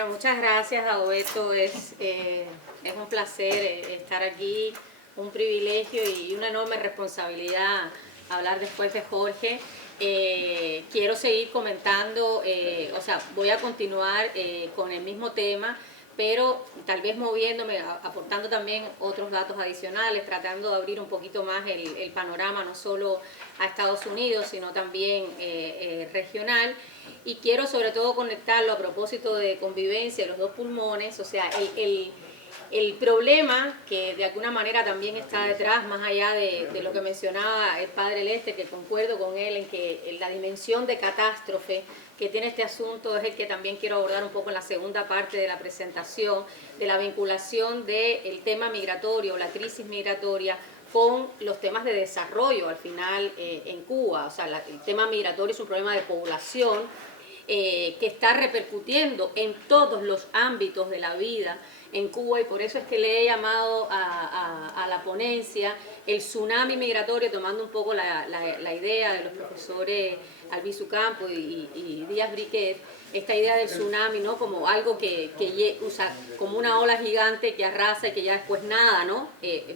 Bueno, muchas gracias, Adalberto. Es un placer estar aquí, un privilegio y una enorme responsabilidad hablar después de Jorge. Quiero seguir comentando, voy a continuar con el mismo tema, pero tal vez moviéndome, aportando también otros datos adicionales, tratando de abrir un poquito más el panorama, no solo a Estados Unidos, sino también regional. Y quiero sobre todo conectarlo a propósito de convivencia de los dos pulmones, o sea, el problema que de alguna manera también está detrás, más allá de lo que mencionaba el padre Lester, que concuerdo con él en que la dimensión de catástrofe que tiene este asunto es el que también quiero abordar un poco en la segunda parte de la presentación, de la vinculación del tema migratorio, la crisis migratoria, con los temas de desarrollo al final en Cuba. O sea, el tema migratorio es un problema de población que está repercutiendo en todos los ámbitos de la vida en Cuba, y por eso es que le he llamado a la ponencia el tsunami migratorio, tomando un poco la idea de los profesores Albizu Campo y Díaz Briquet, esta idea del tsunami, ¿no? Como algo o sea, como una ola gigante que arrasa y que ya después nada, ¿no?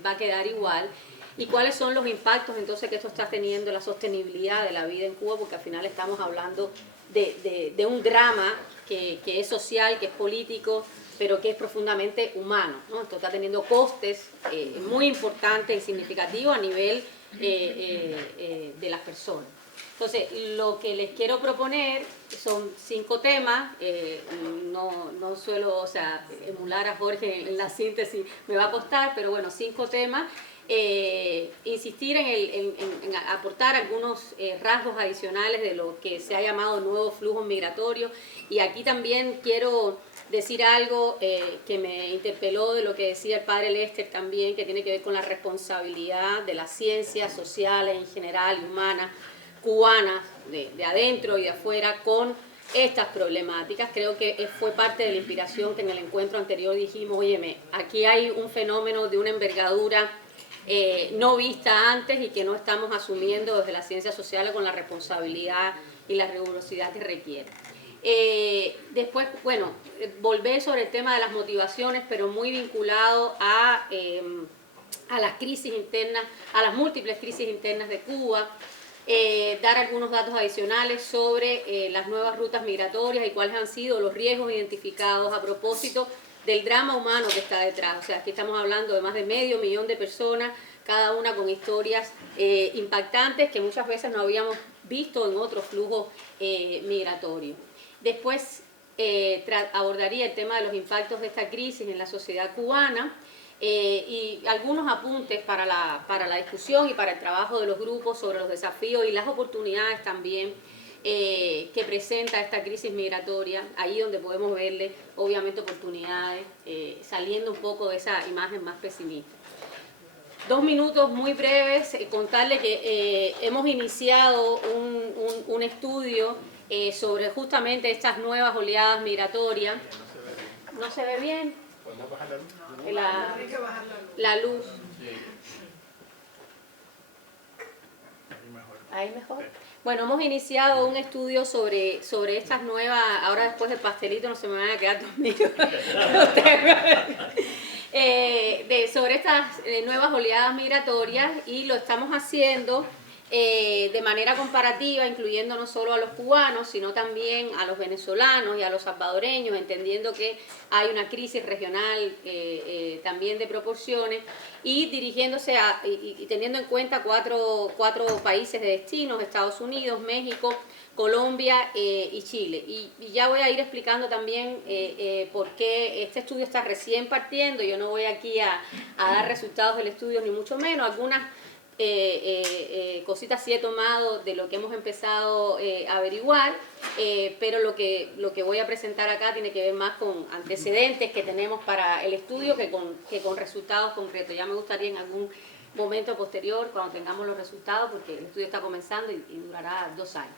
Va a quedar igual. ¿Y cuáles son los impactos entonces que esto está teniendo en la sostenibilidad de la vida en Cuba? Porque al final estamos hablando de un drama que es social, que es político, pero que es profundamente humano, ¿no? Esto está teniendo costes muy importantes y significativos a nivel de las personas. Entonces, lo que les quiero proponer son 5 temas. No suelo, o sea, emular a Jorge en la síntesis, me va a costar, pero bueno, 5 temas. Insistir en aportar algunos rasgos adicionales de lo que se ha llamado nuevos flujos migratorios, y aquí también quiero decir algo que me interpeló de lo que decía el padre Lester también, que tiene que ver con la responsabilidad de las ciencias sociales en general y humanas cubanas, de adentro y de afuera, con estas problemáticas. Creo que fue parte de la inspiración que en el encuentro anterior dijimos, óyeme, aquí hay un fenómeno de una envergadura no vista antes y que no estamos asumiendo desde las ciencias sociales con la responsabilidad y la rigurosidad que requiere. Después, bueno, volver sobre el tema de las motivaciones, pero muy vinculado a las crisis internas, a las múltiples crisis internas de Cuba. Dar algunos datos adicionales sobre las nuevas rutas migratorias y cuáles han sido los riesgos identificados a propósito del drama humano que está detrás. O sea, aquí estamos hablando de más de 500.000 de personas, cada una con historias impactantes que muchas veces no habíamos visto en otros flujos migratorios. Después abordaría el tema de los impactos de esta crisis en la sociedad cubana, y algunos apuntes para la discusión y para el trabajo de los grupos sobre los desafíos y las oportunidades también que presenta esta crisis migratoria, ahí donde podemos verle obviamente oportunidades, saliendo un poco de esa imagen más pesimista. 2 minutos muy breves, contarle que hemos iniciado un estudio sobre justamente estas nuevas oleadas migratorias. ¿No se ve bien? ¿Podemos bajar la luz? La luz. Sí. Ahí mejor. Bueno, hemos iniciado un estudio sobre estas nuevas, ahora después del pastelito no se me van a quedar dormidos, sobre estas nuevas oleadas migratorias, y lo estamos haciendo de manera comparativa, incluyendo no solo a los cubanos, sino también a los venezolanos y a los salvadoreños, entendiendo que hay una crisis regional también de proporciones, y dirigiéndose y teniendo en cuenta cuatro países de destinos: Estados Unidos, México, Colombia y Chile. Y ya voy a ir explicando también por qué este estudio está recién partiendo. Yo no voy aquí a dar resultados del estudio, ni mucho menos. Algunas cositas sí he tomado de lo que hemos empezado a averiguar, pero lo que voy a presentar acá tiene que ver más con antecedentes que tenemos para el estudio que con resultados concretos. Ya me gustaría en algún momento posterior, cuando tengamos los resultados, porque el estudio está comenzando y durará 2 años.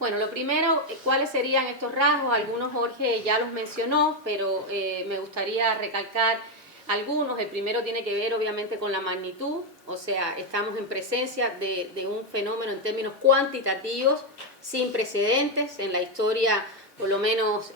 Bueno, lo primero, ¿cuáles serían estos rasgos? Algunos Jorge ya los mencionó, pero me gustaría recalcar algunos. El primero tiene que ver obviamente con la magnitud, o sea, estamos en presencia de un fenómeno en términos cuantitativos sin precedentes en la historia, por lo menos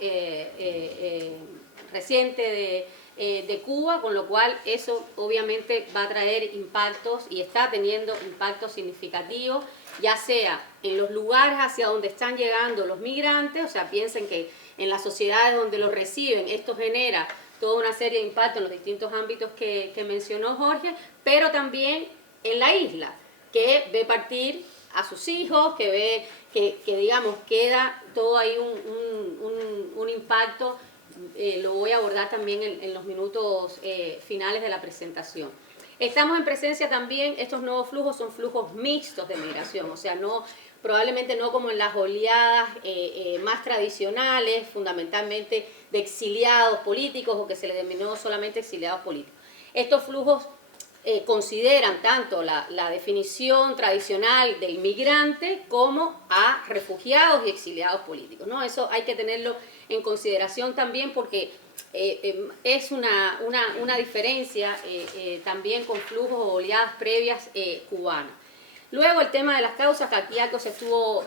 reciente de Cuba, con lo cual eso obviamente va a traer impactos y está teniendo impactos significativos, ya sea en los lugares hacia donde están llegando los migrantes, o sea, piensen que en las sociedades donde los reciben esto genera toda una serie de impactos en los distintos ámbitos que mencionó Jorge, pero también en la isla, que ve partir a sus hijos, que ve que digamos queda todo ahí un impacto. Lo voy a abordar también en los minutos finales de la presentación. Estamos en presencia también, estos nuevos flujos son flujos mixtos de migración, o sea, probablemente no como en las oleadas más tradicionales, fundamentalmente de exiliados políticos o que se les denominó solamente exiliados políticos. Estos flujos consideran tanto la definición tradicional del migrante como a refugiados y exiliados políticos, ¿no? Eso hay que tenerlo en consideración también porque es una diferencia también con flujos o oleadas previas cubanas. Luego el tema de las causas, que aquí algo se estuvo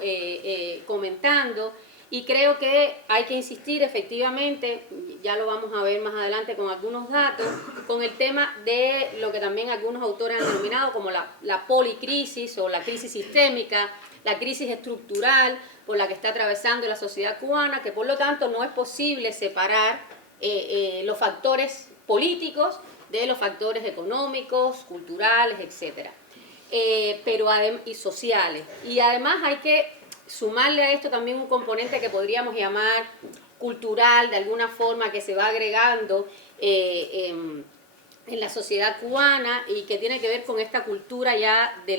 comentando, y creo que hay que insistir efectivamente, ya lo vamos a ver más adelante con algunos datos, con el tema de lo que también algunos autores han denominado como la policrisis o la crisis sistémica, la crisis estructural por la que está atravesando la sociedad cubana, que por lo tanto no es posible separar los factores políticos de los factores económicos, culturales, etcétera, y sociales. Y además hay que sumarle a esto también un componente que podríamos llamar cultural, de alguna forma, que se va agregando en la sociedad cubana y que tiene que ver con esta cultura ya de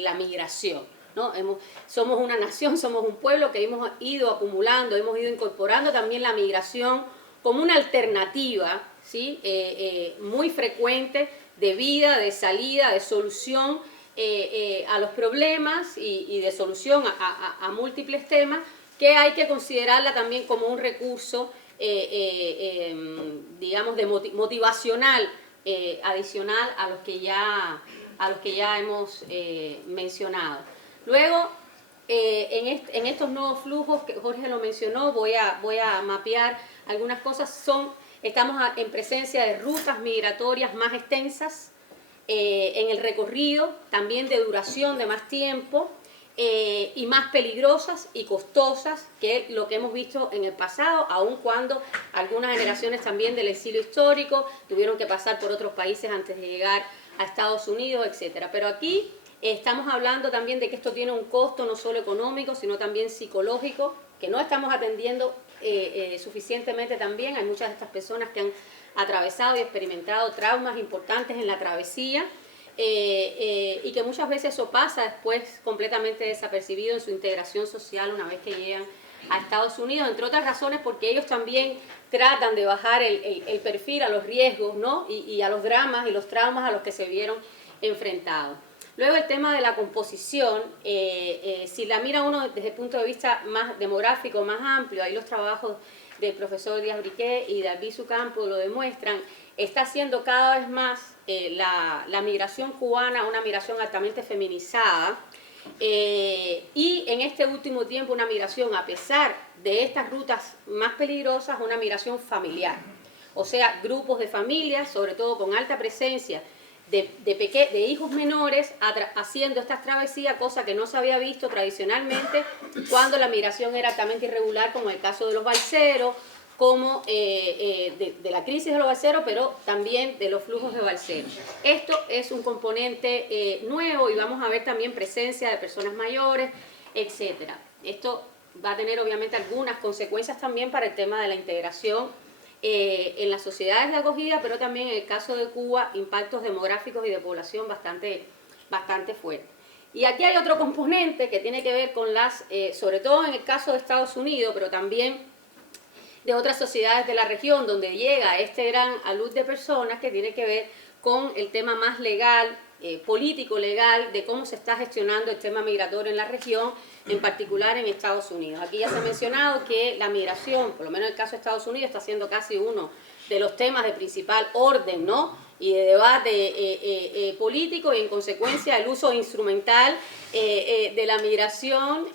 la migración, ¿no? Somos una nación, somos un pueblo que hemos ido acumulando, hemos ido incorporando también la migración como una alternativa, ¿sí? Muy frecuente de vida, de salida, de solución a los problemas y de solución a múltiples temas, que hay que considerarla también como un recurso, digamos, motivacional adicional a los que ya hemos mencionado. Luego, en estos nuevos flujos, que Jorge lo mencionó, voy a mapear algunas cosas. Estamos en presencia de rutas migratorias más extensas, en el recorrido, también de duración de más tiempo, y más peligrosas y costosas que lo que hemos visto en el pasado, aun cuando algunas generaciones también del exilio histórico tuvieron que pasar por otros países antes de llegar a Estados Unidos, etcétera. Pero aquí estamos hablando también de que esto tiene un costo no solo económico, sino también psicológico, que no estamos atendiendo suficientemente también. Hay muchas de estas personas que han atravesado y experimentado traumas importantes en la travesía, y que muchas veces eso pasa después completamente desapercibido en su integración social una vez que llegan a Estados Unidos, entre otras razones porque ellos también tratan de bajar el perfil a los riesgos, ¿no? y a los dramas y los traumas a los que se vieron enfrentados. Luego el tema de la composición, si la mira uno desde el punto de vista más demográfico, más amplio, ahí los trabajos del profesor Díaz Briquet y de Albizu Campos lo demuestran, está siendo cada vez más la migración cubana una migración altamente feminizada, y en este último tiempo una migración, a pesar de estas rutas más peligrosas, una migración familiar. O sea, grupos de familias, sobre todo con alta presencia de hijos menores haciendo estas travesías, cosa que no se había visto tradicionalmente cuando la migración era altamente irregular, como en el caso de los balseros, como de la crisis de los balseros, pero también de los flujos de balseros. Esto es un componente nuevo, y vamos a ver también presencia de personas mayores, etc. Esto va a tener obviamente algunas consecuencias también para el tema de la integración en las sociedades de acogida, pero también en el caso de Cuba, impactos demográficos y de población bastante fuertes. Y aquí hay otro componente que tiene que ver con sobre todo en el caso de Estados Unidos, pero también de otras sociedades de la región, donde llega este gran alud de personas, que tiene que ver con el tema más legal, político legal, de cómo se está gestionando el tema migratorio en la región, en particular en Estados Unidos. Aquí ya se ha mencionado que la migración, por lo menos en el caso de Estados Unidos, está siendo casi uno de los temas de principal orden, ¿no? Y de debate político, y en consecuencia el uso instrumental de la migración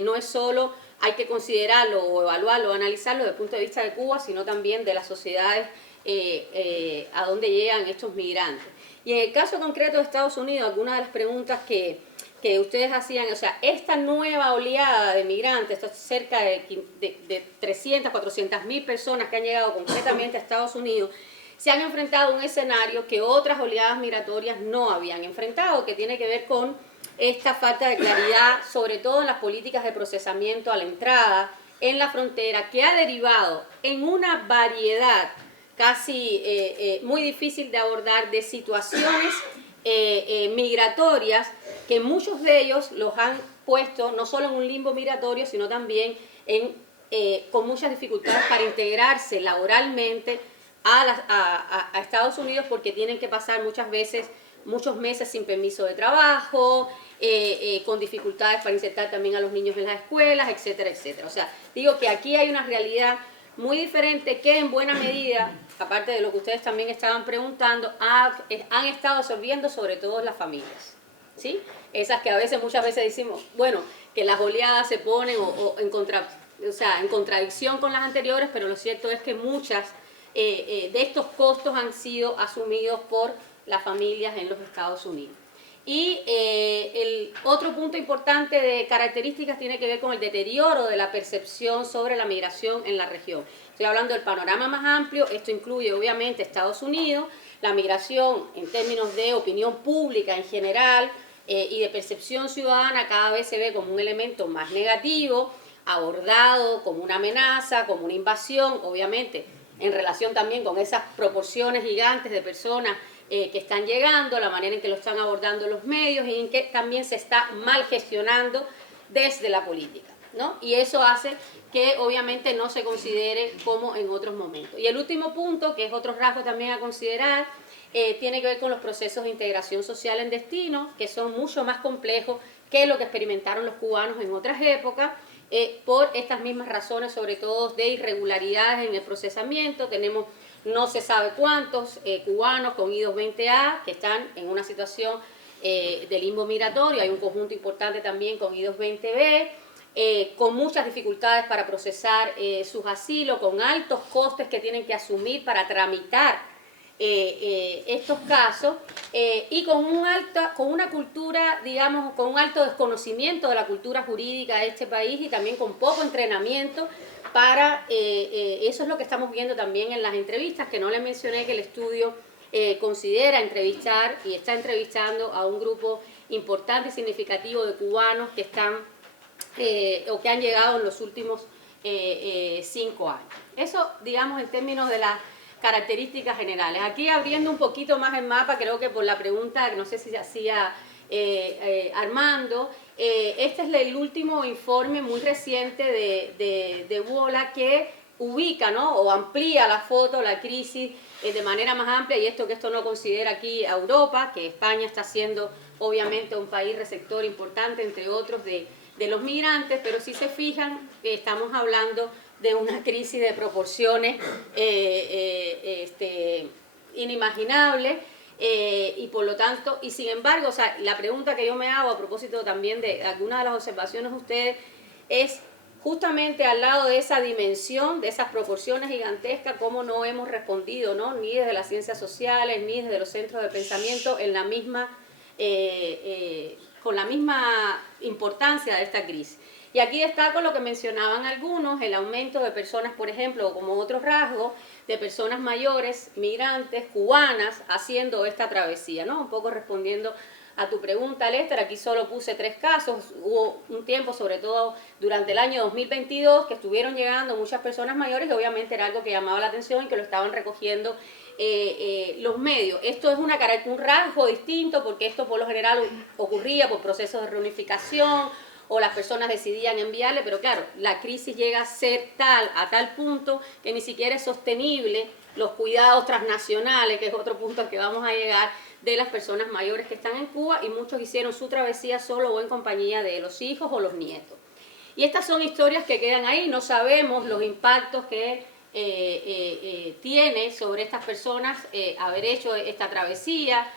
no es solo, hay que considerarlo o evaluarlo o analizarlo desde el punto de vista de Cuba, sino también de las sociedades a donde llegan estos migrantes. Y en el caso concreto de Estados Unidos, algunas de las preguntas que ustedes hacían, o sea, esta nueva oleada de migrantes, estos cerca de 300, 400 mil personas que han llegado concretamente a Estados Unidos, se han enfrentado a un escenario que otras oleadas migratorias no habían enfrentado, que tiene que ver con esta falta de claridad, sobre todo en las políticas de procesamiento a la entrada, en la frontera, que ha derivado en una variedad casi muy difícil de abordar de situaciones migratorias, que muchos de ellos los han puesto no solo en un limbo migratorio, sino también con muchas dificultades para integrarse laboralmente a Estados Unidos, porque tienen que pasar muchas veces muchos meses sin permiso de trabajo, con dificultades para insertar también a los niños en las escuelas, etcétera, etcétera. O sea, digo que aquí hay una realidad muy diferente que en buena medida, aparte de lo que ustedes también estaban preguntando, han estado absorbiendo sobre todo las familias, ¿sí? Esas que a veces, muchas veces decimos, bueno, que las oleadas se ponen en contradicción con las anteriores, pero lo cierto es que muchas de estos costos han sido asumidos por las familias en los Estados Unidos. Y el otro punto importante de características tiene que ver con el deterioro de la percepción sobre la migración en la región. Estoy hablando del panorama más amplio, esto incluye obviamente Estados Unidos, la migración en términos de opinión pública en general y de percepción ciudadana cada vez se ve como un elemento más negativo, abordado como una amenaza, como una invasión, obviamente en relación también con esas proporciones gigantes de personas que están llegando, la manera en que lo están abordando los medios y en que también se está mal gestionando desde la política, ¿no? Y eso hace que obviamente no se considere como en otros momentos. Y el último punto, que es otro rasgo también a considerar, tiene que ver con los procesos de integración social en destino, que son mucho más complejos que lo que experimentaron los cubanos en otras épocas, por estas mismas razones, sobre todo de irregularidades en el procesamiento. Tenemos no se sabe cuántos cubanos con I-220A que están en una situación de limbo migratorio. Hay un conjunto importante también con I-220B, con muchas dificultades para procesar sus asilos, con altos costes que tienen que asumir para tramitar estos casos y con una cultura, digamos, con un alto desconocimiento de la cultura jurídica de este país y también con poco entrenamiento para, eso es lo que estamos viendo también en las entrevistas, que no les mencioné que el estudio considera entrevistar y está entrevistando a un grupo importante y significativo de cubanos que están o que han llegado en los últimos 5 años. Eso, digamos, en términos de las características generales. Aquí abriendo un poquito más el mapa, creo que por la pregunta, no sé si se hacía Armando, este es el último informe muy reciente de WOLA que ubica, ¿no?, o amplía la foto, la crisis de manera más amplia, y que esto no considera aquí a Europa, que España está siendo obviamente un país receptor importante, entre otros, de los migrantes, pero si se fijan, estamos hablando de una crisis de proporciones inimaginables, y por lo tanto, y sin embargo, o sea, la pregunta que yo me hago a propósito también de algunas de las observaciones de ustedes es justamente al lado de esa dimensión, de esas proporciones gigantescas, cómo no hemos respondido, ¿no?, ni desde las ciencias sociales, ni desde los centros de pensamiento en la misma, con la misma importancia de esta crisis. Y aquí destaco lo que mencionaban algunos, el aumento de personas, por ejemplo, como otro rasgo, de personas mayores, migrantes, cubanas, haciendo esta travesía, ¿no? Un poco respondiendo a tu pregunta, Lester, aquí solo puse 3 casos. Hubo un tiempo, sobre todo durante el año 2022, que estuvieron llegando muchas personas mayores, y obviamente era algo que llamaba la atención y que lo estaban recogiendo los medios. Esto es un rasgo distinto, porque esto por lo general ocurría por procesos de reunificación, o las personas decidían enviarle, pero claro, la crisis llega a ser a tal punto que ni siquiera es sostenible los cuidados transnacionales, que es otro punto al que vamos a llegar, de las personas mayores que están en Cuba, y muchos hicieron su travesía solo o en compañía de los hijos o los nietos. Y estas son historias que quedan ahí, no sabemos los impactos que tiene sobre estas personas haber hecho esta travesía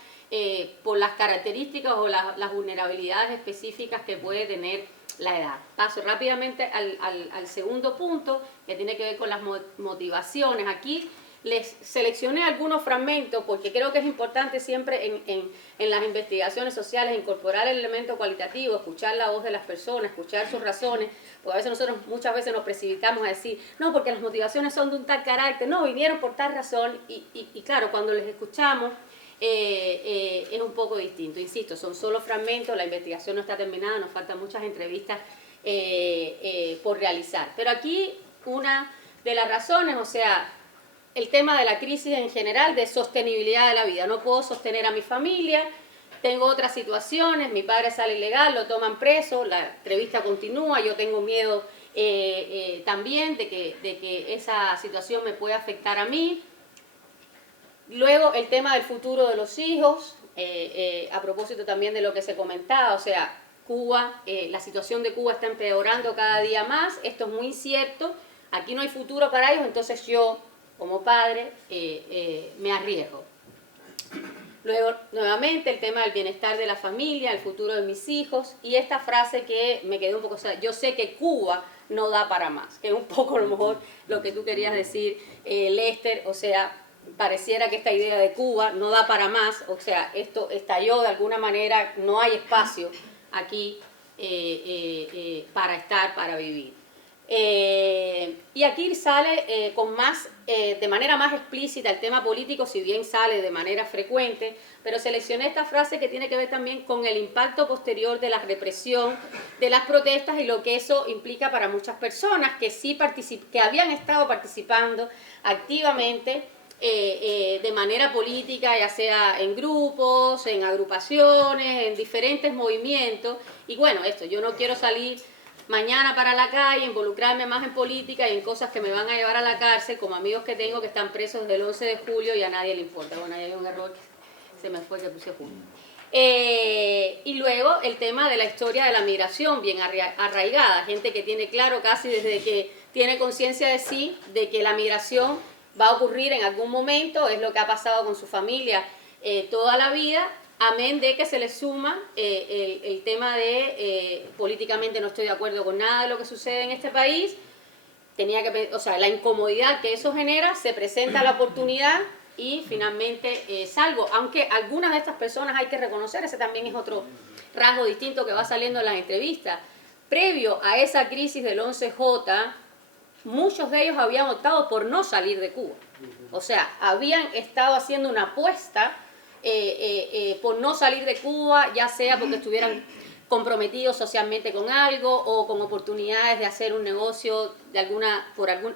por las características o las vulnerabilidades específicas que puede tener la edad. Paso rápidamente al segundo punto, que tiene que ver con las motivaciones. Aquí les seleccioné algunos fragmentos porque creo que es importante siempre en las investigaciones sociales incorporar el elemento cualitativo, escuchar la voz de las personas, escuchar sus razones, porque a veces nosotros muchas veces nos precipitamos a decir, no, porque las motivaciones son de un tal carácter, no, vinieron por tal razón, y claro, cuando les escuchamos es un poco distinto. Insisto, son solo fragmentos, la investigación no está terminada, nos faltan muchas entrevistas por realizar. Pero aquí una de las razones, o sea, el tema de la crisis en general, de sostenibilidad de la vida. No puedo sostener a mi familia, tengo otras situaciones, mi padre sale ilegal, lo toman preso, la entrevista continúa, yo tengo miedo también de que esa situación me pueda afectar a mí. Luego el tema del futuro de los hijos, a propósito también de lo que se comentaba, o sea, Cuba, la situación de Cuba está empeorando cada día más, esto es muy incierto, aquí no hay futuro para ellos, entonces yo, como padre, me arriesgo. Luego, nuevamente, el tema del bienestar de la familia, el futuro de mis hijos, y esta frase que me quedó un poco, o sea, yo sé que Cuba no da para más, que es un poco a lo mejor lo que tú querías decir, Lester, o sea, pareciera que esta idea de Cuba no da para más, o sea, esto estalló de alguna manera, no hay espacio aquí para estar, para vivir. Y aquí sale con más, de manera más explícita el tema político, si bien sale de manera frecuente, pero seleccioné esta frase que tiene que ver también con el impacto posterior de la represión de las protestas y lo que eso implica para muchas personas que sí que habían estado participando activamente de manera política, ya sea en grupos, en agrupaciones, en diferentes movimientos. Y bueno, esto, yo no quiero salir mañana para la calle, involucrarme más en política y en cosas que me van a llevar a la cárcel, como amigos que tengo que están presos desde el 11 de julio y a nadie le importa. Bueno, ahí hay un error que se me fue que puse junio. Y luego el tema de la historia de la migración, bien arraigada, gente que tiene claro casi desde que tiene conciencia de sí, de que la migración va a ocurrir en algún momento, es lo que ha pasado con su familia toda la vida, amén de que se le suma el tema de políticamente no estoy de acuerdo con nada de lo que sucede en este país, o sea, la incomodidad que eso genera, se presenta la oportunidad y finalmente salgo, aunque algunas de estas personas hay que reconocer, ese también es otro rasgo distinto que va saliendo en las entrevistas. Previo a esa crisis del 11J, muchos de ellos habían optado por no salir de Cuba. O sea, habían estado haciendo una apuesta por no salir de Cuba, ya sea porque estuvieran comprometidos socialmente con algo o con oportunidades de hacer un negocio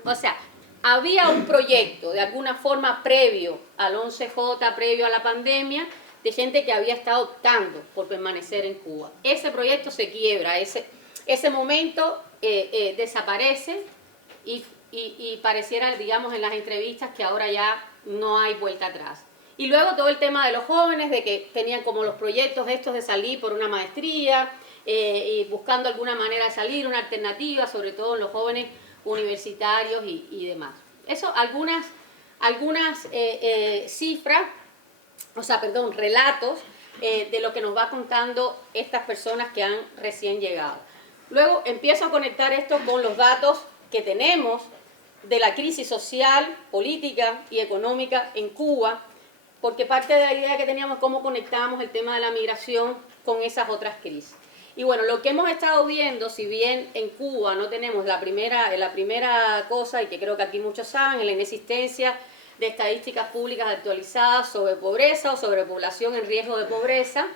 o sea, había un proyecto de alguna forma previo al 11J, previo a la pandemia, de gente que había estado optando por permanecer en Cuba. Ese proyecto se quiebra, ese momento desaparece y pareciera, digamos, en las entrevistas que ahora ya no hay vuelta atrás. Y luego todo el tema de los jóvenes, de que tenían como los proyectos estos de salir por una maestría, y buscando alguna manera de salir, una alternativa, sobre todo en los jóvenes universitarios y demás. Eso, algunas cifras, o sea, perdón, relatos de lo que nos va contando estas personas que han recién llegado. Luego empiezo a conectar esto con los datos que tenemos de la crisis social, política y económica en Cuba, porque parte de la idea que teníamos cómo conectábamos el tema de la migración con esas otras crisis. Y bueno, lo que hemos estado viendo, si bien en Cuba no tenemos la primera cosa, y que creo que aquí muchos saben, la inexistencia de estadísticas públicas actualizadas sobre pobreza o sobre población en riesgo de pobreza,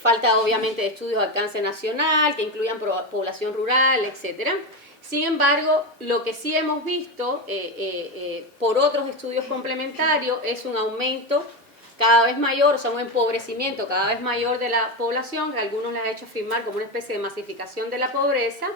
falta obviamente de estudios de alcance nacional que incluyan población rural, etcétera. Sin embargo, lo que sí hemos visto por otros estudios complementarios es un aumento cada vez mayor, o sea, un empobrecimiento cada vez mayor de la población, que a algunos les ha hecho afirmar como una especie de masificación de la pobreza,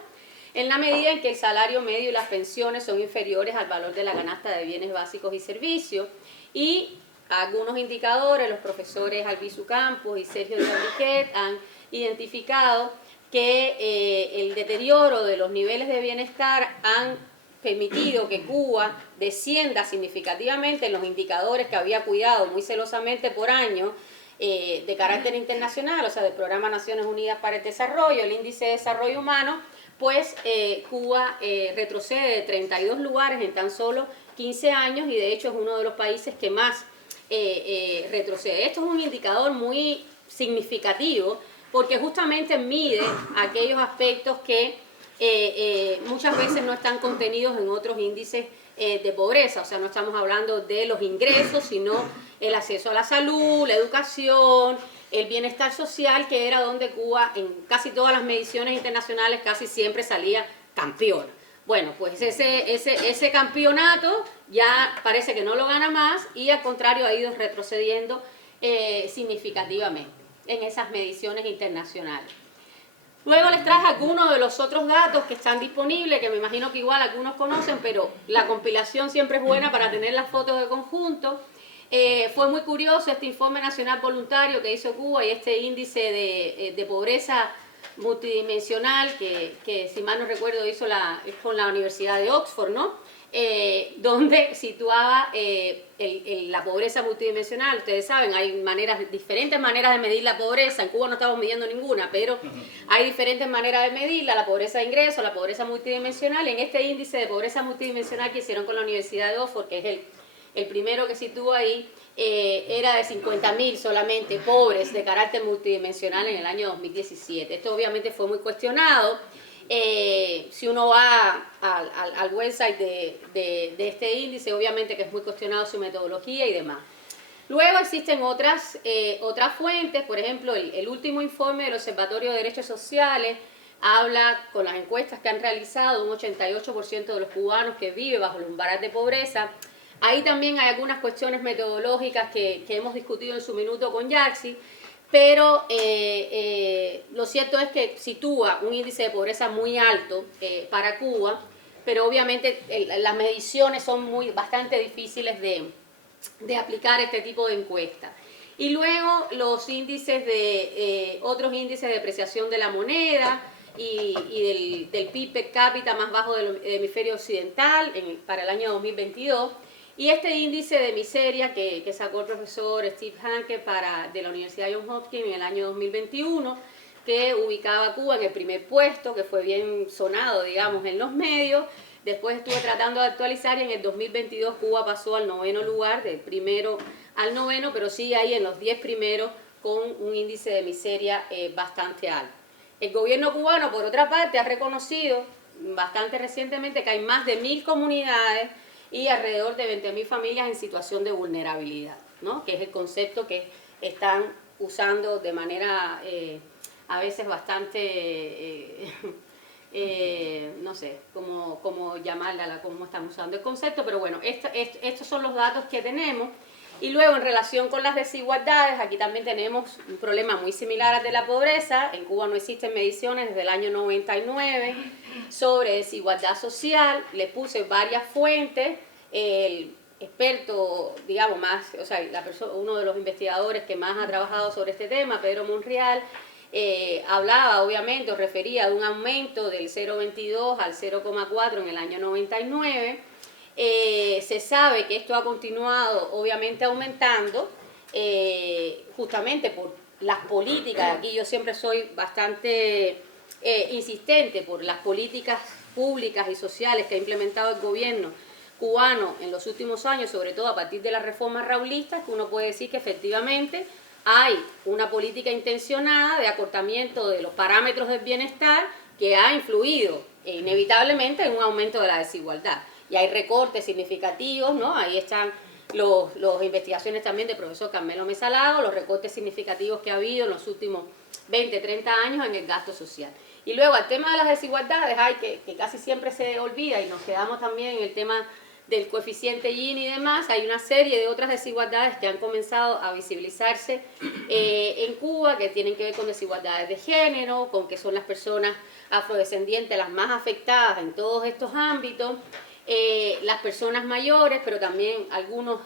en la medida en que el salario medio y las pensiones son inferiores al valor de la canasta de bienes básicos y servicios. Y algunos indicadores, los profesores Albizu Campos y Sergio de Fabriquet han identificado que el deterioro de los niveles de bienestar han permitido que Cuba descienda significativamente en los indicadores que había cuidado muy celosamente por años de carácter internacional, o sea, del Programa Naciones Unidas para el Desarrollo, el Índice de Desarrollo Humano, pues Cuba retrocede de 32 lugares en tan solo 15 años y de hecho es uno de los países que más retrocede. Esto es un indicador muy significativo porque justamente mide aquellos aspectos que muchas veces no están contenidos en otros índices de pobreza, o sea, no estamos hablando de los ingresos, sino el acceso a la salud, la educación, el bienestar social, que era donde Cuba en casi todas las mediciones internacionales casi siempre salía campeona. Bueno, pues ese campeonato ya parece que no lo gana más y al contrario ha ido retrocediendo significativamente en esas mediciones internacionales. Luego les traje algunos de los otros datos que están disponibles, que me imagino que igual algunos conocen, pero la compilación siempre es buena para tener las fotos de conjunto. Fue muy curioso este informe nacional voluntario que hizo Cuba y este índice de pobreza multidimensional que si mal no recuerdo es con la Universidad de Oxford, ¿no? Donde situaba la pobreza multidimensional. Ustedes saben, hay diferentes maneras de medir la pobreza. En Cuba no estamos midiendo ninguna, pero hay diferentes maneras de medirla, la pobreza de ingresos, la pobreza multidimensional. En este índice de pobreza multidimensional que hicieron con la Universidad de Oxford, que es el primero que sitúa ahí, era de 50.000 solamente pobres de carácter multidimensional en el año 2017. Esto obviamente fue muy cuestionado. Si uno va al website de este índice, obviamente que es muy cuestionado su metodología y demás. Luego existen otras fuentes, por ejemplo, el último informe del Observatorio de Derechos Sociales habla, con las encuestas que han realizado, un 88% de los cubanos que vive bajo el umbral de pobreza. Ahí también hay algunas cuestiones metodológicas que hemos discutido en su minuto con Yaxi, pero lo cierto es que sitúa un índice de pobreza muy alto para Cuba, pero obviamente las mediciones son bastante difíciles de aplicar este tipo de encuestas. Y luego los índices otros índices de depreciación de la moneda y del PIB per cápita más bajo del hemisferio occidental para el año 2022. Y este índice de miseria que sacó el profesor Steve Hanke de la Universidad Johns Hopkins en el año 2021, que ubicaba a Cuba en el primer puesto, que fue bien sonado, digamos, en los medios. Después estuve tratando de actualizar y en el 2022 Cuba pasó al 9º lugar, del primero al 9º, pero sigue ahí en los 10 primeros con un índice de miseria bastante alto. El gobierno cubano, por otra parte, ha reconocido bastante recientemente que hay más de 1.000 comunidades y alrededor de 20.000 familias en situación de vulnerabilidad, ¿no? Que es el concepto que están usando de manera a veces bastante, no sé cómo llamarla, cómo están usando el concepto, pero bueno, estos son los datos que tenemos. Y luego en relación con las desigualdades, aquí también tenemos un problema muy similar al de la pobreza. En Cuba no existen mediciones desde el año 99 sobre desigualdad social. Le puse varias fuentes. El experto, digamos, uno de los investigadores que más ha trabajado sobre este tema, Pedro Monreal, hablaba obviamente o refería de un aumento del 0,22 al 0,4 en el año 99. Se sabe que esto ha continuado obviamente aumentando justamente por las políticas. Aquí yo siempre soy bastante insistente por las políticas públicas y sociales que ha implementado el gobierno cubano en los últimos años, sobre todo a partir de las reformas raúlistas, que uno puede decir que efectivamente hay una política intencionada de acortamiento de los parámetros del bienestar que ha influido inevitablemente en un aumento de la desigualdad. Y hay recortes significativos, ¿no? Ahí están las investigaciones también del profesor Carmelo Mesalado, los recortes significativos que ha habido en los últimos 20, 30 años en el gasto social. Y luego al tema de las desigualdades, que casi siempre se olvida y nos quedamos también en el tema del coeficiente Gini y demás, hay una serie de otras desigualdades que han comenzado a visibilizarse en Cuba, que tienen que ver con desigualdades de género, con que son las personas afrodescendientes las más afectadas en todos estos ámbitos, las personas mayores, pero también algunos,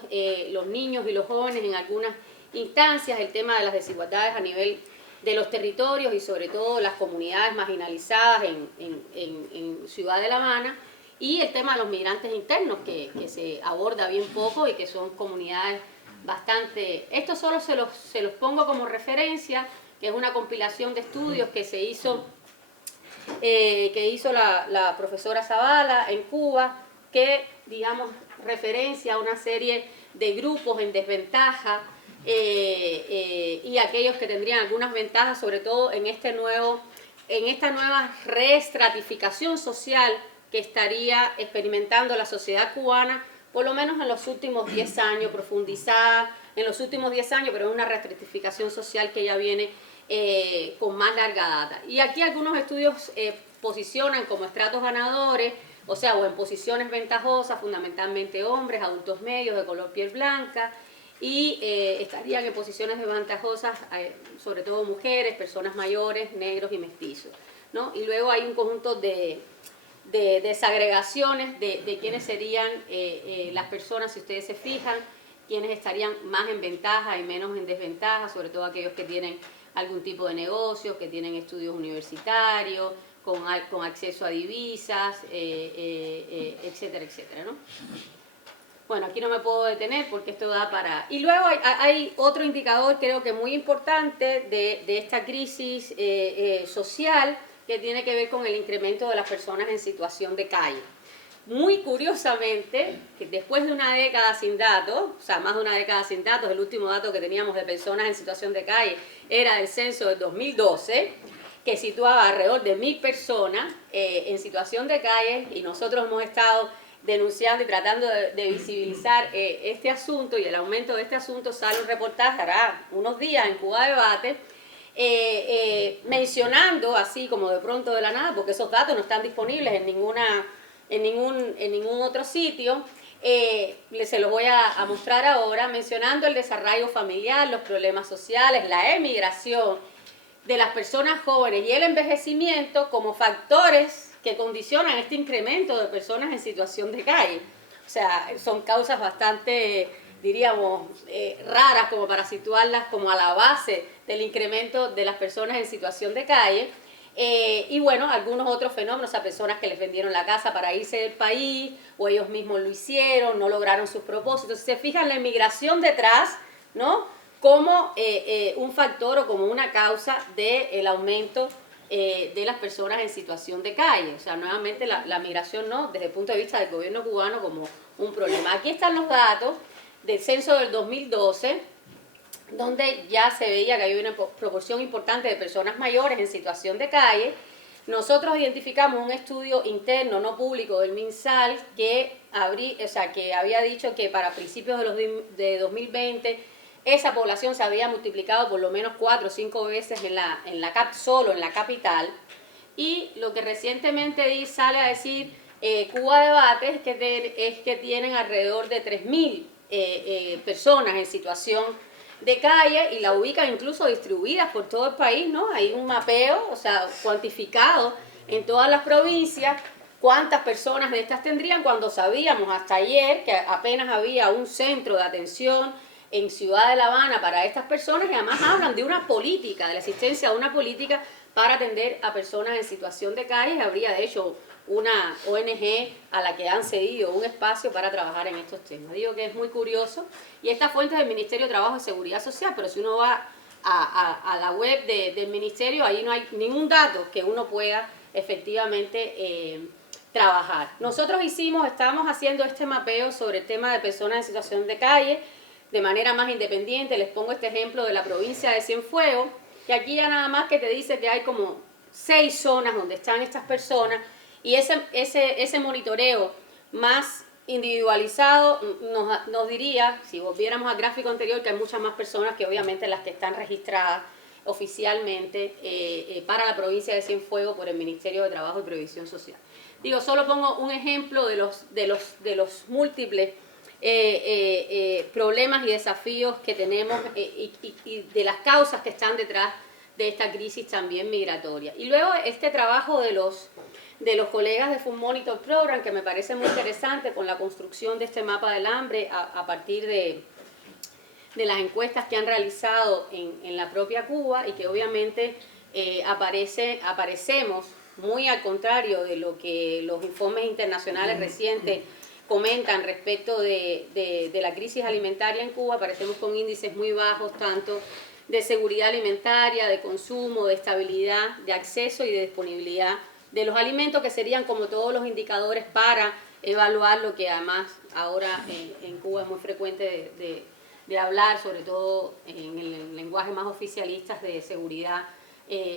los niños y los jóvenes en algunas instancias, el tema de las desigualdades a nivel de los territorios y sobre todo las comunidades marginalizadas en Ciudad de La Habana. y el tema de los migrantes internos, que se aborda bien poco y que son comunidades bastante... Esto solo se los pongo como referencia, que es una compilación de estudios que se hizo, la profesora Zavala en Cuba, que, digamos, referencia a una serie de grupos en desventaja y aquellos que tendrían algunas ventajas, sobre todo en esta nueva reestratificación social que estaría experimentando la sociedad cubana, por lo menos en los últimos 10 años, profundizada en los últimos 10 años, pero es una reestratificación social que ya viene con más larga data. Y aquí algunos estudios posicionan como estratos ganadores, o sea, o en posiciones ventajosas, fundamentalmente hombres, adultos medios, de color piel blanca, y estarían en posiciones desventajosas, sobre todo mujeres, personas mayores, negros y mestizos, ¿no? Y luego hay un conjunto de desagregaciones de quiénes serían las personas, si ustedes se fijan, quiénes estarían más en ventaja y menos en desventaja, sobre todo aquellos que tienen algún tipo de negocio, que tienen estudios universitarios, con acceso a divisas, etcétera, etcétera, ¿no? Bueno, aquí no me puedo detener porque esto da para... Y luego hay otro indicador, creo que muy importante, de esta crisis social, que tiene que ver con el incremento de las personas en situación de calle. Muy curiosamente, que después de una década sin datos, o sea, más de una década sin datos, el último dato que teníamos de personas en situación de calle era del censo del 2012, que situaba alrededor de 1000 personas en situación de calle, y nosotros hemos estado denunciando y tratando de visibilizar este asunto y el aumento de este asunto. Sale un reportaje hará unos días en Cuba Debate, mencionando así como de pronto de la nada, porque esos datos no están disponibles en ningún otro sitio, se los voy a mostrar ahora, mencionando el desarraigo familiar, los problemas sociales, la emigración de las personas jóvenes y el envejecimiento como factores que condicionan este incremento de personas en situación de calle. O sea, son causas bastante, diríamos, raras como para situarlas como a la base del incremento de las personas en situación de calle. Y bueno, algunos otros fenómenos, a personas que les vendieron la casa para irse del país, o ellos mismos lo hicieron, no lograron sus propósitos. Si se fijan, la inmigración detrás, ¿no?, como un factor o como una causa del aumento de las personas en situación de calle. O sea, nuevamente la migración no, desde el punto de vista del gobierno cubano, como un problema. Aquí están los datos del censo del 2012, donde ya se veía que había una proporción importante de personas mayores en situación de calle. Nosotros identificamos un estudio interno, no público, del MinSal, que había dicho que para principios de 2020 esa población se había multiplicado por lo menos 4 o 5 veces solo en la capital. Y lo que recientemente sale a decir Cuba Debate es que tienen alrededor de 3000 personas en situación de calle, y la ubican incluso distribuidas por todo el país, ¿no? Hay un mapeo, o sea, cuantificado en todas las provincias cuántas personas de estas tendrían, cuando sabíamos hasta ayer que apenas había un centro de atención en Ciudad de La Habana para estas personas, y además hablan de una política, de la existencia de una política para atender a personas en situación de calle. Habría de hecho una ONG a la que han cedido un espacio para trabajar en estos temas. Digo que es muy curioso, y esta fuente es del Ministerio de Trabajo y Seguridad Social, pero si uno va a la web del Ministerio, ahí no hay ningún dato que uno pueda efectivamente trabajar. Nosotros estamos haciendo este mapeo sobre el tema de personas en situación de calle de manera más independiente. Les pongo este ejemplo de la provincia de Cienfuegos, que aquí ya nada más que te dice que hay como 6 zonas donde están estas personas, y ese monitoreo más individualizado nos diría, si volviéramos al gráfico anterior, que hay muchas más personas que obviamente las que están registradas oficialmente para la provincia de Cienfuegos por el Ministerio de Trabajo y Previsión Social. Digo, solo pongo un ejemplo de los múltiples problemas y desafíos que tenemos y de las causas que están detrás de esta crisis también migratoria. Y luego este trabajo de los colegas de Food Monitor Program, que me parece muy interesante, con la construcción de este mapa del hambre a partir de las encuestas que han realizado en la propia Cuba, y que obviamente aparecemos muy al contrario de lo que los informes internacionales recientes comentan respecto de la crisis alimentaria en Cuba. Aparecemos con índices muy bajos, tanto de seguridad alimentaria, de consumo, de estabilidad, de acceso y de disponibilidad de los alimentos, que serían como todos los indicadores para evaluar lo que además ahora en Cuba es muy frecuente de hablar, sobre todo en el lenguaje más oficialista, de seguridad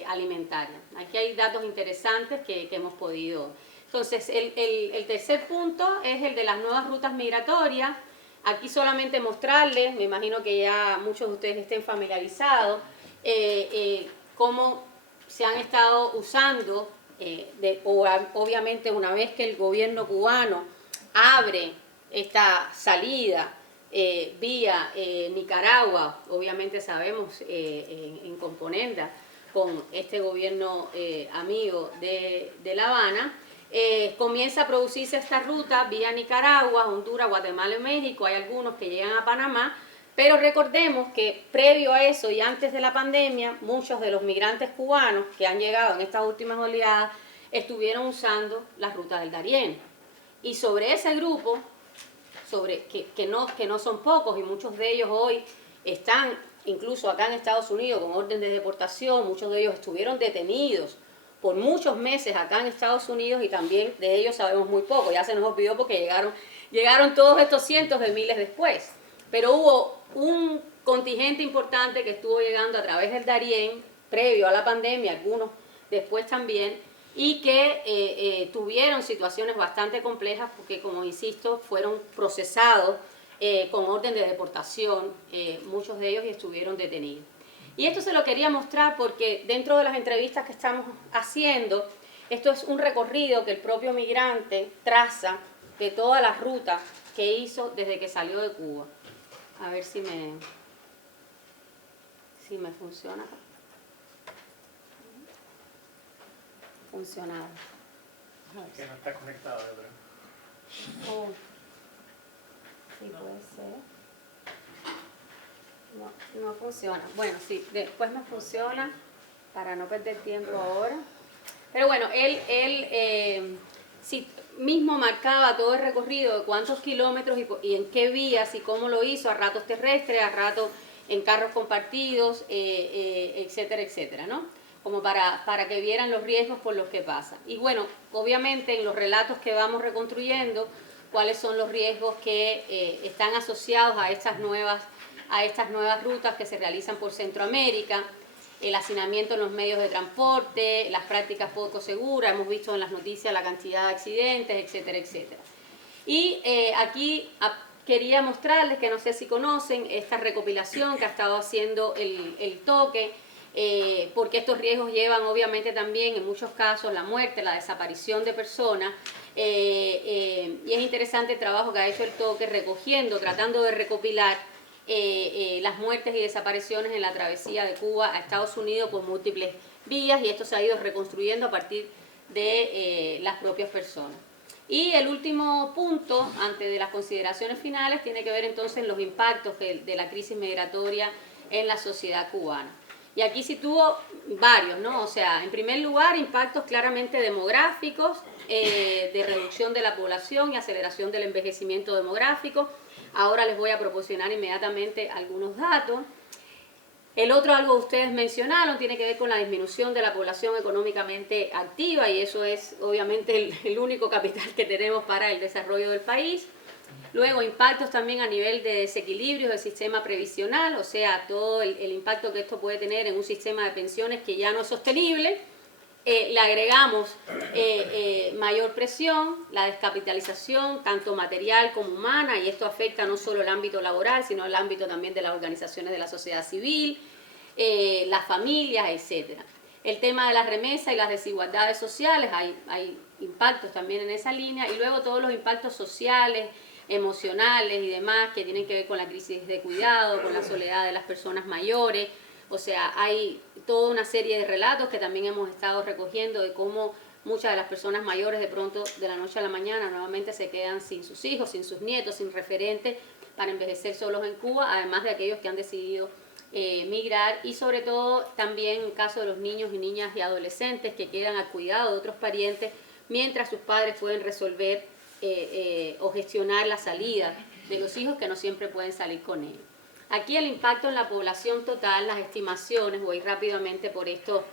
alimentaria. Aquí hay datos interesantes que hemos podido. Entonces, el tercer punto es el de las nuevas rutas migratorias. Aquí solamente mostrarles, me imagino que ya muchos de ustedes estén familiarizados, cómo se han estado usando, obviamente una vez que el gobierno cubano abre esta salida vía Nicaragua, obviamente sabemos en componenda con este gobierno amigo de La Habana, comienza a producirse esta ruta vía Nicaragua, Honduras, Guatemala y México. Hay algunos que llegan a Panamá, pero recordemos que previo a eso y antes de la pandemia, muchos de los migrantes cubanos que han llegado en estas últimas oleadas estuvieron usando las rutas del Darién. Y sobre ese grupo, que no son pocos, y muchos de ellos hoy están incluso acá en Estados Unidos con orden de deportación, muchos de ellos estuvieron detenidos por muchos meses acá en Estados Unidos, y también de ellos sabemos muy poco, ya se nos olvidó porque llegaron todos estos cientos de miles después. Pero hubo un contingente importante que estuvo llegando a través del Darién, previo a la pandemia, algunos después también, y que tuvieron situaciones bastante complejas porque, como insisto, fueron procesados con orden de deportación, muchos de ellos, y estuvieron detenidos. Y esto se lo quería mostrar porque dentro de las entrevistas que estamos haciendo, esto es un recorrido que el propio migrante traza de todas las rutas que hizo desde que salió de Cuba. A ver si me funciona. Funcionaba. Que no está conectado, yo creo. Oh. Sí, puede ser. No funciona. Bueno, sí, después me funciona para no perder tiempo ahora. Pero bueno, él sí, mismo marcaba todo el recorrido de cuántos kilómetros y en qué vías y cómo lo hizo, a ratos terrestres, a ratos en carros compartidos, etcétera, etcétera, ¿no? Como para que vieran los riesgos por los que pasa. Y bueno, obviamente en los relatos que vamos reconstruyendo, cuáles son los riesgos que están asociados a estas nuevas rutas que se realizan por Centroamérica, el hacinamiento en los medios de transporte, las prácticas poco seguras, hemos visto en las noticias la cantidad de accidentes, etcétera, etcétera. Y aquí quería mostrarles, que no sé si conocen, esta recopilación que ha estado haciendo el Toque, porque estos riesgos llevan obviamente también en muchos casos la muerte, la desaparición de personas, y es interesante el trabajo que ha hecho el Toque recogiendo, tratando de recopilar las muertes y desapariciones en la travesía de Cuba a Estados Unidos por múltiples vías, y esto se ha ido reconstruyendo a partir de las propias personas. Y el último punto, antes de las consideraciones finales, tiene que ver entonces los impactos de la crisis migratoria en la sociedad cubana. Y aquí sitúo varios, ¿no? O sea, en primer lugar, impactos claramente demográficos, de reducción de la población y aceleración del envejecimiento demográfico. Ahora les voy a proporcionar inmediatamente algunos datos. El otro, algo que ustedes mencionaron, tiene que ver con la disminución de la población económicamente activa, y eso es obviamente el único capital que tenemos para el desarrollo del país. Luego, impactos también a nivel de desequilibrios del sistema previsional, o sea, todo el impacto que esto puede tener en un sistema de pensiones que ya no es sostenible. Le agregamos mayor presión, la descapitalización, tanto material como humana, y esto afecta no solo el ámbito laboral, sino el ámbito también de las organizaciones de la sociedad civil, las familias, etc. El tema de las remesas y las desigualdades sociales, hay impactos también en esa línea, y luego todos los impactos sociales, emocionales y demás que tienen que ver con la crisis de cuidado, con la soledad de las personas mayores. O sea, hay toda una serie de relatos que también hemos estado recogiendo de cómo muchas de las personas mayores de pronto, de la noche a la mañana, nuevamente se quedan sin sus hijos, sin sus nietos, sin referentes, para envejecer solos en Cuba, además de aquellos que han decidido migrar, y sobre todo también en caso de los niños y niñas y adolescentes que quedan al cuidado de otros parientes mientras sus padres pueden resolver o gestionar la salida de los hijos, que no siempre pueden salir con ellos. Aquí el impacto en la población total, las estimaciones, voy rápidamente por estos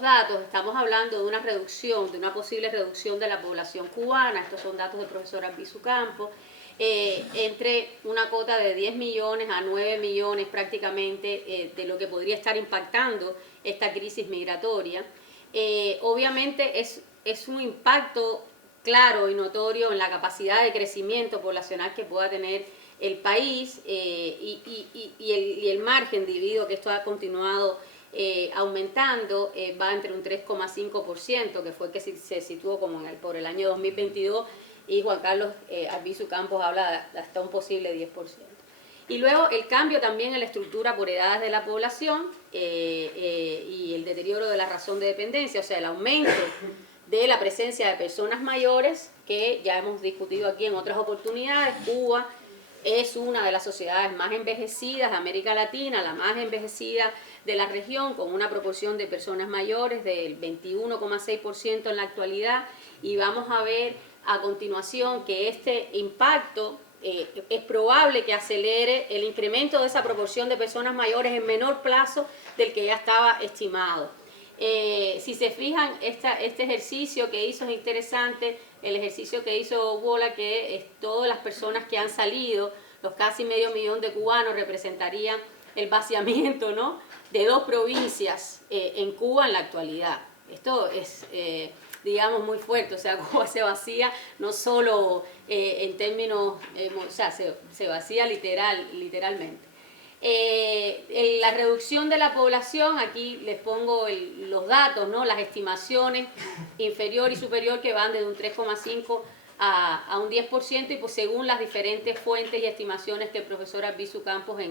datos. Estamos hablando de una reducción, de una posible reducción de la población cubana, estos son datos del profesor Albizu Campos, entre una cota de 10 millones a 9 millones prácticamente de lo que podría estar impactando esta crisis migratoria. Obviamente es un impacto claro y notorio en la capacidad de crecimiento poblacional que pueda tener el país y el margen debido a que esto ha continuado aumentando, va entre un 3,5%, que fue el que se situó como por el año 2022, y Juan Carlos Albizu Campos habla de hasta un posible 10%. Y luego el cambio también en la estructura por edades de la población y el deterioro de la razón de dependencia, o sea, el aumento de la presencia de personas mayores, que ya hemos discutido aquí en otras oportunidades. Cuba es una de las sociedades más envejecidas de América Latina, la más envejecida de la región, con una proporción de personas mayores del 21,6% en la actualidad, y vamos a ver a continuación que este impacto es probable que acelere el incremento de esa proporción de personas mayores en menor plazo del que ya estaba estimado. Si se fijan, este ejercicio que hizo es interesante, el ejercicio que hizo Wola, que es todas las personas que han salido, los casi medio millón de cubanos, representarían el vaciamiento, ¿no?, de 2 provincias en Cuba en la actualidad. Esto es, digamos, muy fuerte, o sea, Cuba se vacía no solo en términos, o sea, se vacía literalmente. La reducción de la población, aquí les pongo los datos, ¿no?, las estimaciones inferior y superior, que van desde un 3,5 a un 10%, y pues según las diferentes fuentes y estimaciones que el profesor Albizu Campos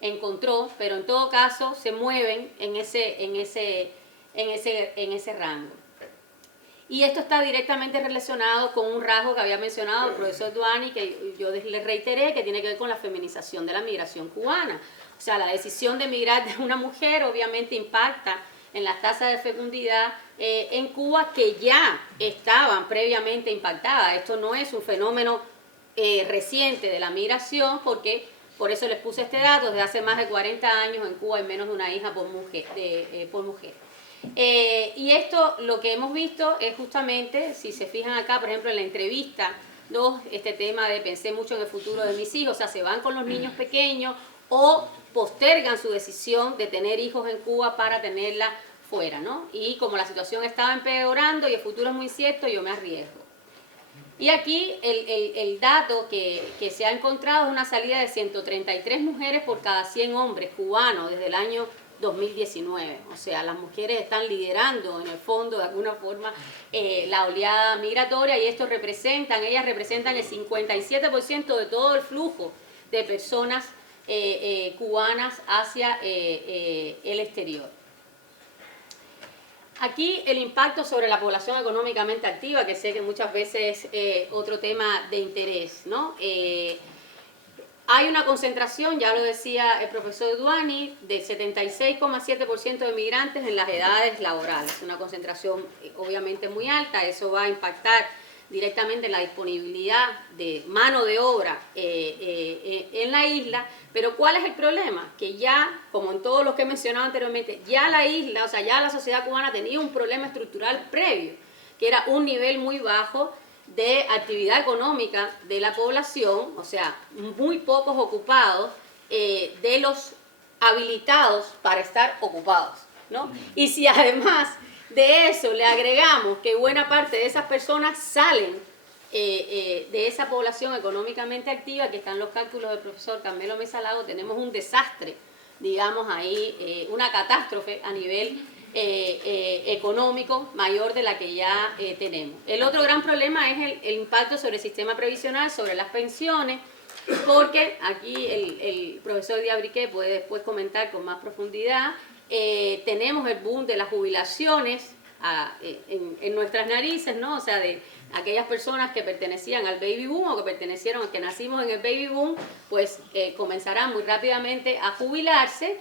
encontró, pero en todo caso se mueven en ese rango. Y esto está directamente relacionado con un rasgo que había mencionado el profesor Duani, que yo les reiteré, que tiene que ver con la feminización de la migración cubana. O sea, la decisión de migrar de una mujer obviamente impacta en las tasas de fecundidad en Cuba, que ya estaban previamente impactadas. Esto no es un fenómeno reciente de la migración, porque por eso les puse este dato: desde hace más de 40 años en Cuba hay menos de una hija por mujer. Y esto, lo que hemos visto es justamente, si se fijan acá, por ejemplo, en la entrevista 2, este tema de pensé mucho en el futuro de mis hijos, o sea, se van con los niños pequeños o postergan su decisión de tener hijos en Cuba para tenerla fuera, ¿no? Y como la situación estaba empeorando y el futuro es muy incierto, yo me arriesgo. Y aquí el dato que se ha encontrado es una salida de 133 mujeres por cada 100 hombres cubanos desde el año 2019. O sea, las mujeres están liderando en el fondo de alguna forma la oleada migratoria, y ellas representan el 57% de todo el flujo de personas cubanas hacia el exterior. Aquí el impacto sobre la población económicamente activa, que sé que muchas veces es otro tema de interés, ¿no? Hay una concentración, ya lo decía el profesor Duani, del 76,7% de migrantes en las edades laborales. Una concentración obviamente muy alta. Eso va a impactar directamente en la disponibilidad de mano de obra en la isla. Pero ¿cuál es el problema? Que ya, como en todos los que he mencionado anteriormente, ya la isla, o sea, ya la sociedad cubana tenía un problema estructural previo, que era un nivel muy bajo de actividad económica de la población, o sea, muy pocos ocupados de los habilitados para estar ocupados, ¿no? Y si además de eso le agregamos que buena parte de esas personas salen de esa población económicamente activa, que están los cálculos del profesor Carmelo Mesa Lago, tenemos un desastre, digamos ahí, una catástrofe a nivel económico mayor de la que ya tenemos. El otro gran problema es el impacto sobre el sistema previsional, sobre las pensiones, porque aquí el profesor Diabriqué puede después comentar con más profundidad. Tenemos el boom de las jubilaciones en nuestras narices, ¿no? O sea, de aquellas personas que pertenecían al baby boom o que pertenecieron, que nacimos en el baby boom, pues comenzarán muy rápidamente a jubilarse.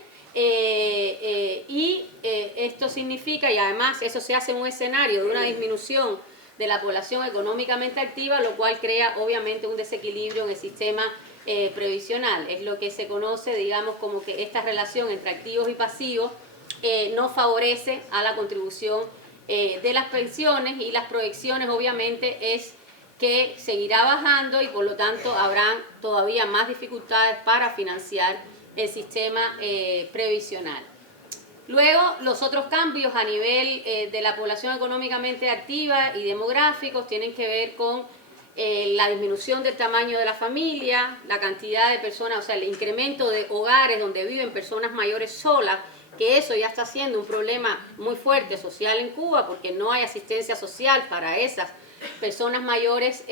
Esto significa, y además eso se hace en un escenario de una disminución de la población económicamente activa, lo cual crea obviamente un desequilibrio en el sistema previsional. Es lo que se conoce, digamos, como que esta relación entre activos y pasivos no favorece a la contribución de las pensiones, y las proyecciones obviamente es que seguirá bajando y por lo tanto habrán todavía más dificultades para financiar el sistema previsional. Luego, los otros cambios a nivel de la población económicamente activa y demográficos tienen que ver con la disminución del tamaño de la familia, la cantidad de personas, o sea, el incremento de hogares donde viven personas mayores solas, que eso ya está siendo un problema muy fuerte social en Cuba porque no hay asistencia social para esas personas mayores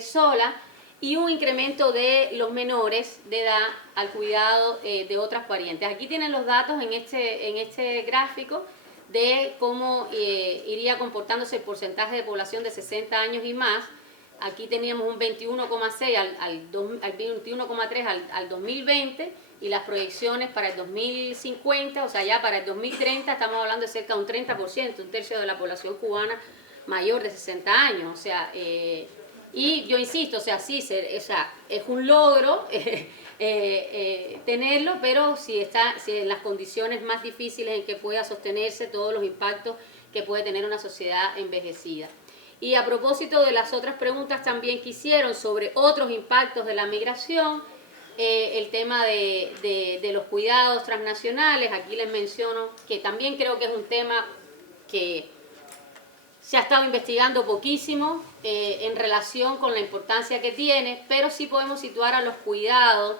solas, y un incremento de los menores de edad al cuidado de otras parientes. Aquí tienen los datos en este gráfico de cómo iría comportándose el porcentaje de población de 60 años y más. Aquí teníamos un 21,6 al 21,3 al 2020, y las proyecciones para el 2050, o sea, ya para el 2030 estamos hablando de cerca de un 30%, un tercio de la población cubana mayor de 60 años, o sea, y yo insisto, o sea, sí, es un logro tenerlo, pero si en las condiciones más difíciles en que pueda sostenerse todos los impactos que puede tener una sociedad envejecida. Y a propósito de las otras preguntas también que hicieron sobre otros impactos de la migración, el tema de los cuidados transnacionales, aquí les menciono que también creo que es un tema que se ha estado investigando poquísimo en relación con la importancia que tiene, pero sí podemos situar a los cuidados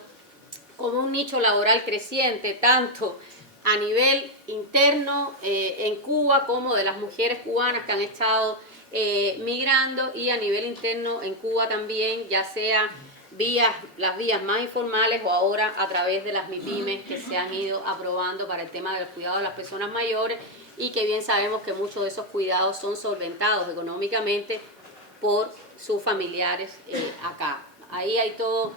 como un nicho laboral creciente, tanto a nivel interno en Cuba como de las mujeres cubanas que han estado migrando, y a nivel interno en Cuba también, ya sea las vías más informales o ahora a través de las MIPYMES que se han ido aprobando para el tema del cuidado de las personas mayores, y que bien sabemos que muchos de esos cuidados son solventados económicamente por sus familiares acá. Ahí hay todo.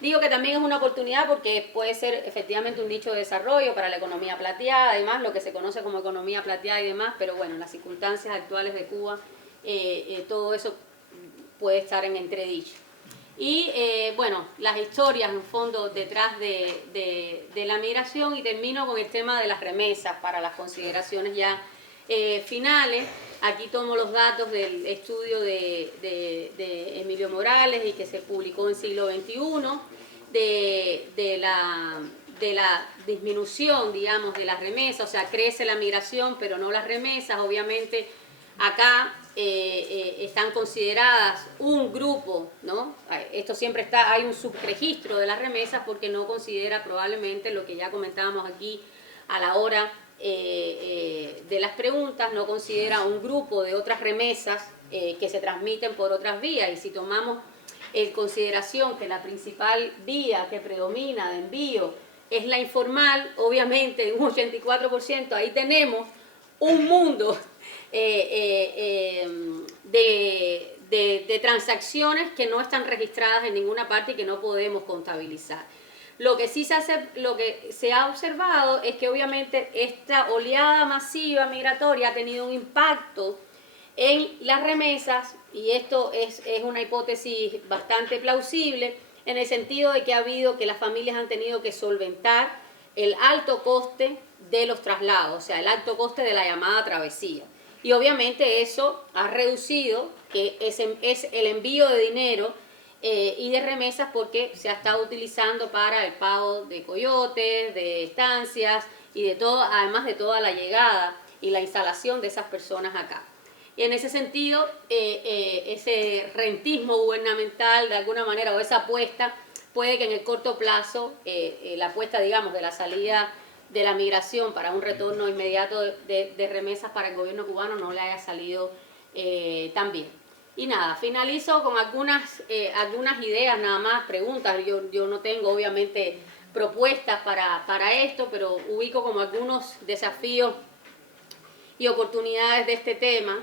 Digo que también es una oportunidad porque puede ser efectivamente un nicho de desarrollo para la economía plateada, además lo que se conoce como economía plateada y demás, pero bueno, en las circunstancias actuales de Cuba todo eso puede estar en entredicho. Y bueno, las historias en fondo detrás de la migración, y termino con el tema de las remesas para las consideraciones ya finales. Aquí tomo los datos del estudio de Emilio Morales y que se publicó en Siglo XXI, de la disminución, digamos, de las remesas, o sea, crece la migración pero no las remesas. Obviamente acá están consideradas un grupo, ¿no? Esto siempre hay un subregistro de las remesas porque no considera probablemente lo que ya comentábamos aquí a la hora de las preguntas, no considera un grupo de otras remesas que se transmiten por otras vías. Y si tomamos en consideración que la principal vía que predomina de envío es la informal, obviamente un 84%, ahí tenemos un mundo de transacciones que no están registradas en ninguna parte y que no podemos contabilizar. Lo que sí se ha observado es que obviamente esta oleada masiva migratoria ha tenido un impacto en las remesas, y esto es una hipótesis bastante plausible en el sentido de que las familias han tenido que solventar el alto coste de los traslados, o sea, el alto coste de la llamada travesía. Y obviamente eso ha reducido que es el envío de dinero y de remesas, porque se ha estado utilizando para el pago de coyotes, de estancias y de todo, además de toda la llegada y la instalación de esas personas acá. Y en ese sentido, ese rentismo gubernamental de alguna manera, o esa apuesta, puede que en el corto plazo, la apuesta, digamos, de la salida de la migración para un retorno inmediato de remesas para el gobierno cubano no le haya salido tan bien. Y nada, finalizo con algunas ideas, nada más, preguntas. Yo no tengo obviamente propuestas para esto, pero ubico como algunos desafíos y oportunidades de este tema.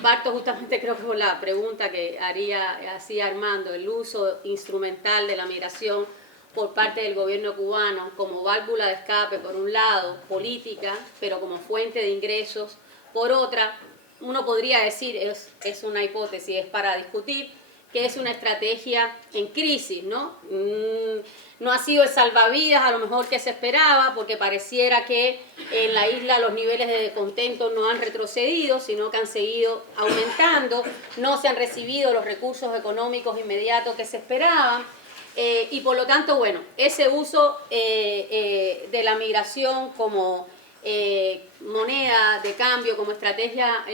Parto justamente creo que por la pregunta que hacía Armando, el uso instrumental de la migración por parte del gobierno cubano como válvula de escape, por un lado, política, pero como fuente de ingresos, por otra, uno podría decir, es una hipótesis, es para discutir, que es una estrategia en crisis, ¿no? No ha sido el salvavidas a lo mejor que se esperaba, porque pareciera que en la isla los niveles de descontento no han retrocedido, sino que han seguido aumentando, no se han recibido los recursos económicos inmediatos que se esperaban, y por lo tanto, bueno, ese uso de la migración como moneda de cambio, como estrategia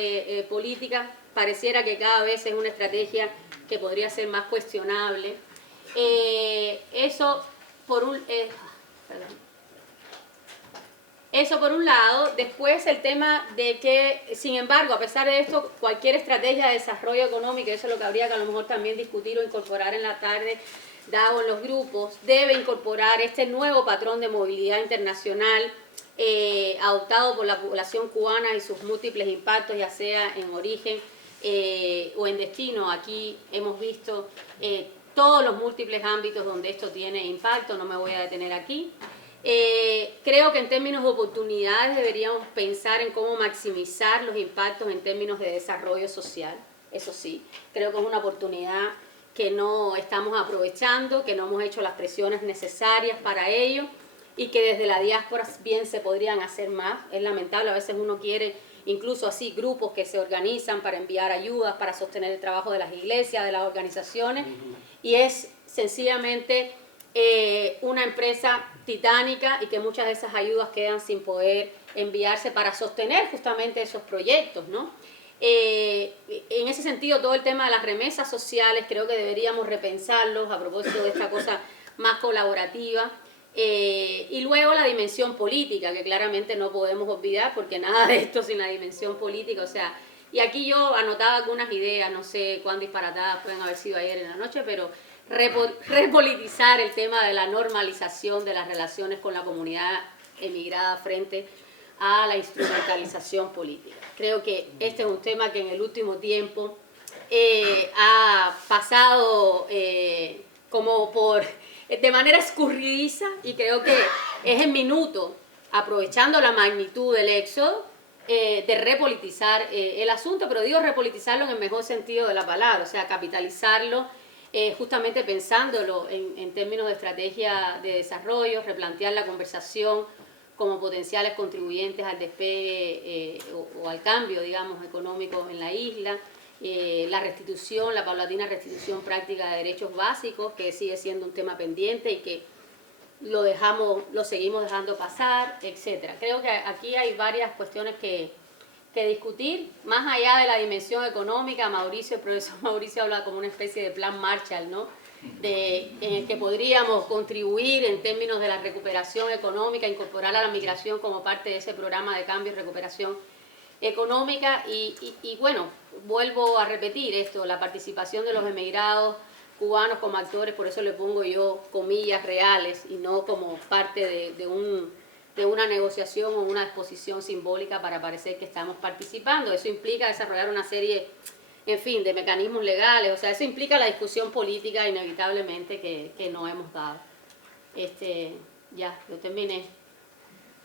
política, pareciera que cada vez es una estrategia que podría ser más cuestionable. Eso por un lado. Después el tema de que, sin embargo, a pesar de esto, cualquier estrategia de desarrollo económico, eso es lo que habría que a lo mejor también discutir o incorporar en la tarde, dado en los grupos, debe incorporar este nuevo patrón de movilidad internacional adoptado por la población cubana y sus múltiples impactos, ya sea en origen o en destino. Aquí hemos visto todos los múltiples ámbitos donde esto tiene impacto, no me voy a detener aquí. Creo que en términos de oportunidades deberíamos pensar en cómo maximizar los impactos en términos de desarrollo social. Eso sí, creo que es una oportunidad que no estamos aprovechando, que no hemos hecho las presiones necesarias para ello y que desde la diáspora bien se podrían hacer más. Es lamentable, a veces uno quiere incluso así grupos que se organizan para enviar ayudas, para sostener el trabajo de las iglesias, de las organizaciones, y es sencillamente una empresa titánica y que muchas de esas ayudas quedan sin poder enviarse para sostener justamente esos proyectos, ¿no? En ese sentido, todo el tema de las remesas sociales creo que deberíamos repensarlos a propósito de esta cosa más colaborativa. Y luego la dimensión política, que claramente no podemos olvidar, porque nada de esto sin la dimensión política, o sea, y aquí yo anotaba algunas ideas, no sé cuán disparatadas pueden haber sido ayer en la noche, pero repolitizar el tema de la normalización de las relaciones con la comunidad emigrada frente a la instrumentalización política. Creo que este es un tema que en el último tiempo ha pasado como de manera escurridiza, y creo que es el minuto, aprovechando la magnitud del éxodo, de repolitizar el asunto, pero digo repolitizarlo en el mejor sentido de la palabra, o sea, capitalizarlo justamente pensándolo en términos de estrategia de desarrollo, replantear la conversación como potenciales contribuyentes al despegue o al cambio, digamos, económico en la isla, la restitución, la paulatina restitución práctica de derechos básicos, que sigue siendo un tema pendiente y que lo seguimos dejando pasar, etcétera. Creo que aquí hay varias cuestiones que discutir, más allá de la dimensión económica. El profesor Mauricio habla como una especie de plan Marshall, ¿no? En el que podríamos contribuir en términos de la recuperación económica, incorporar a la migración como parte de ese programa de cambio y recuperación económica. Y bueno, vuelvo a repetir esto, la participación de los emigrados cubanos como actores, por eso le pongo yo comillas reales y no como parte de una negociación o una exposición simbólica para parecer que estamos participando. Eso implica desarrollar una serie, en fin, de mecanismos legales, o sea, eso implica la discusión política inevitablemente que no hemos dado. Ya, yo terminé.